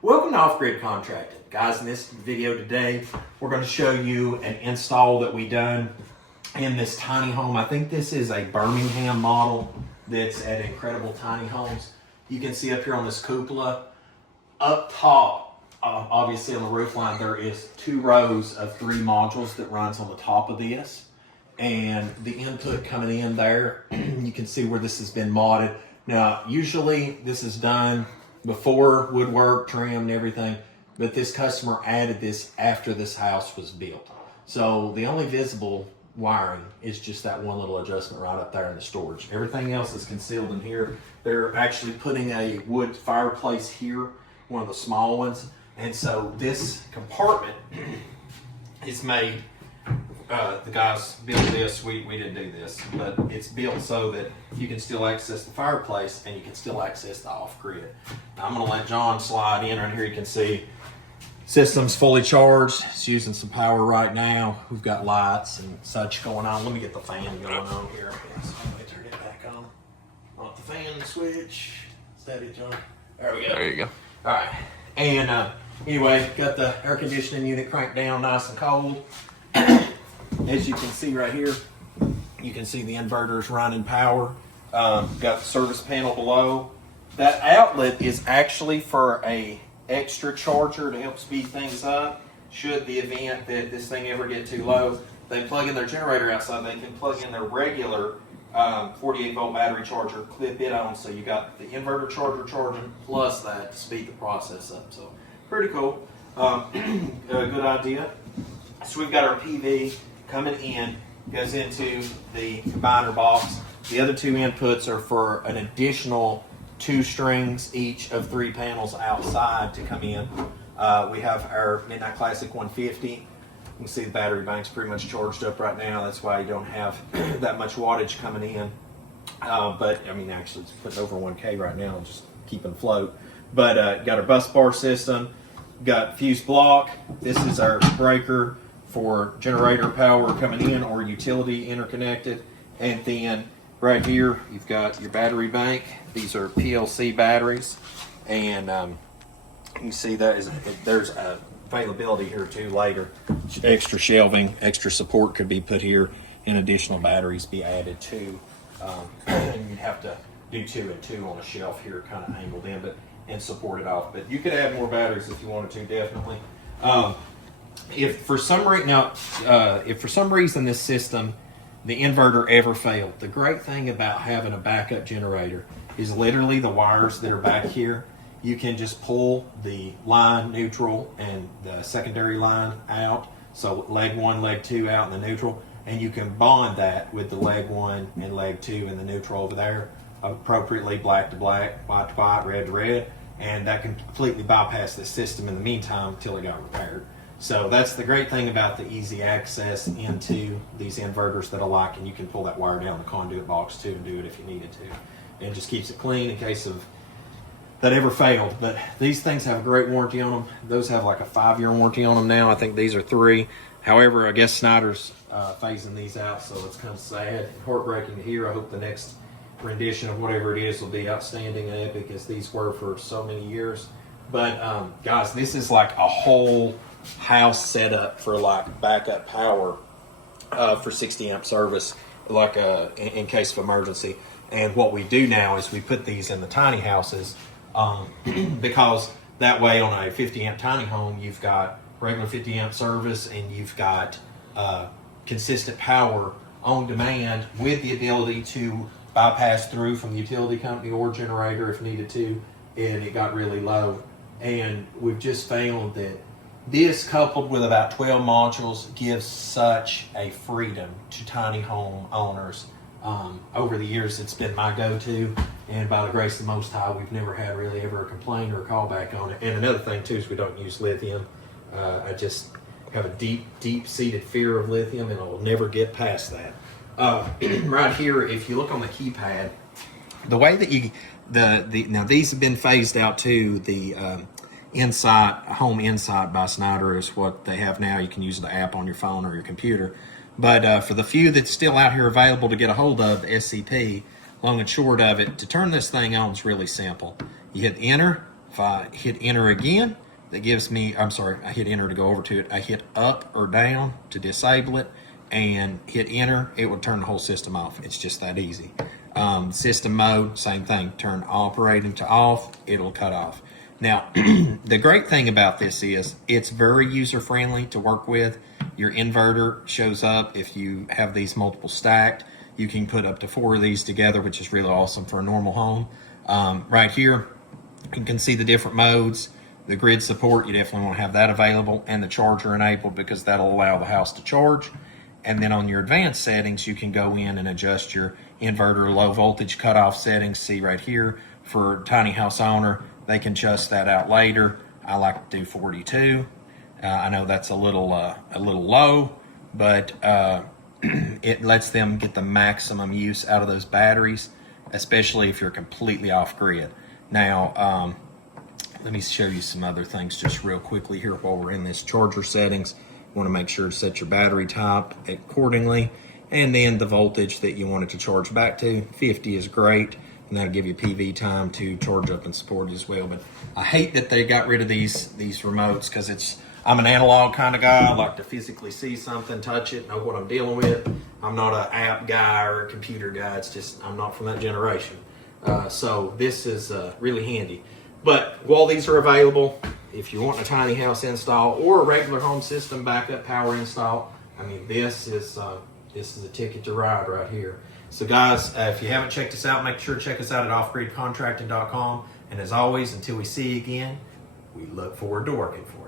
Welcome to Off Grid Contracting. Guys, in this video today, we're going to show you an install that we done in this tiny home. I think this is a Birmingham model that's at Incredible Tiny Homes. You can see up here on this cupola, up top, obviously on the roof line, there is 2 rows of 3 modules that runs on the top of this. And the input coming in there, you can see where this has been modded. Now, usually this is done before woodwork, trim, and everything, but this customer added this after this house was built. So the only visible wiring is just that one little adjustment right up there in the storage. Everything else is concealed in here. They're actually putting a wood fireplace here, one of the small ones. And so this compartment is made, the guys built this, we didn't do this, but it's built so that you can still access the fireplace and you can still access the off-grid. Now I'm gonna let John slide in. Right here you can see system's fully charged. It's using some power right now. We've got lights and such going on. Let me get the fan going on here. So let me turn it back on. Want the fan switch. Steady, John. There we go. There you go. All right. And anyway, got the air conditioning unit cranked down nice and cold. As you can see right here, you can see the inverter's running power. Got the service panel below. That outlet is actually for a extra charger to help speed things up. Should the event that this thing ever get too low, they plug in their generator outside, they can plug in their regular 48 volt battery charger, clip it on, so you got the inverter charger charging plus that to speed the process up. So pretty cool. A good idea. So we've got our PV coming in, goes into the combiner box. The other 2 inputs are for an additional 2 strings each of 3 panels outside to come in. We have our Midnight Classic 150. You can see the battery bank's pretty much charged up right now. That's why you don't have that much wattage coming in. But I mean, actually it's putting over 1K right now, just keeping afloat. But got our bus bar system, got fuse block. This is our breaker for generator power coming in or utility interconnected. And then right here, you've got your battery bank. These are PLC batteries. And you can see that there's availability here too later. Extra shelving, extra support could be put here, and additional batteries be added too. And you'd have to do 2 and 2 on a shelf here, kind of angled in, and support it off. But you could add more batteries if you wanted to, definitely. If for some reason this system, the inverter ever failed, the great thing about having a backup generator is literally the wires that are back here. You can just pull the line neutral and the secondary line out. So leg 1, leg 2 out in the neutral, and you can bond that with the leg 1 and leg 2 in the neutral over there, appropriately black to black, white to white, red to red, and that can completely bypass the system in the meantime until it got repaired. So that's the great thing about the easy access into these inverters that I like, and you can pull that wire down the conduit box too and do it if you needed to. And it just keeps it clean in case of that ever failed. But these things have a great warranty on them. Those have like a 5-year warranty on them now. I think these are 3. However, I guess Snyder's phasing these out, so it's kind of sad and heartbreaking to hear. I hope the next rendition of whatever it is will be outstanding and epic as these were for so many years. But guys, this is like a whole house setup for like backup power for 60 amp service, like in case of emergency. And what we do now is we put these in the tiny houses because that way on a 50 amp tiny home you've got regular 50 amp service and you've got consistent power on demand with the ability to bypass through from the utility company or generator if needed to, and it got really low. And we've just found that this, coupled with about 12 modules, gives such a freedom to tiny home owners. Over the years, it's been my go-to, and by the grace of the Most High, we've never had really ever a complaint or a callback on it. And another thing too is we don't use lithium. I just have a deep-seated fear of lithium, and I'll never get past that. Right here, if you look on the keypad, the way that now these have been phased out too. The Home Insight by Snyder is what they have now. You can use the app on your phone or your computer. But for the few that's still out here available to get a hold of, the SCP, long and short of it, to turn this thing on is really simple. You hit enter, If I hit enter again, that gives me, I'm sorry, I hit enter to go over to it. I hit up or down to disable it and hit enter, it will turn the whole system off. It's just that easy. System mode, same thing. Turn operating to off, it'll cut off. Now, the great thing about this is it's very user-friendly to work with. Your inverter shows up if you have these multiple stacked. You can put up to 4 of these together, which is really awesome for a normal home. Right here, you can see the different modes. The grid support, you definitely want to have that available, and the charger enabled because that'll allow the house to charge. And then on your advanced settings, you can go in and adjust your inverter low voltage cutoff settings. See right here for tiny house owner, they can adjust that out later. I like to do 42. I know that's a little low, but it lets them get the maximum use out of those batteries, especially if you're completely off grid. Now, let me show you some other things just real quickly here while we're in this charger settings. You want to make sure to set your battery type accordingly, and then the voltage that you want it to charge back to. 50 is great, and that'll give you PV time to charge up and support it as well. But I hate that they got rid of these remotes because I'm an analog kind of guy. I like to physically see something, touch it, know what I'm dealing with. I'm not an app guy or a computer guy. It's just I'm not from that generation. So this is really handy. But while these are available, if you want a tiny house install or a regular home system backup power install, I mean, this is a ticket to ride right here. So guys, if you haven't checked us out, make sure to check us out at offgridcontracting.com. And as always, until we see you again, we look forward to working for you.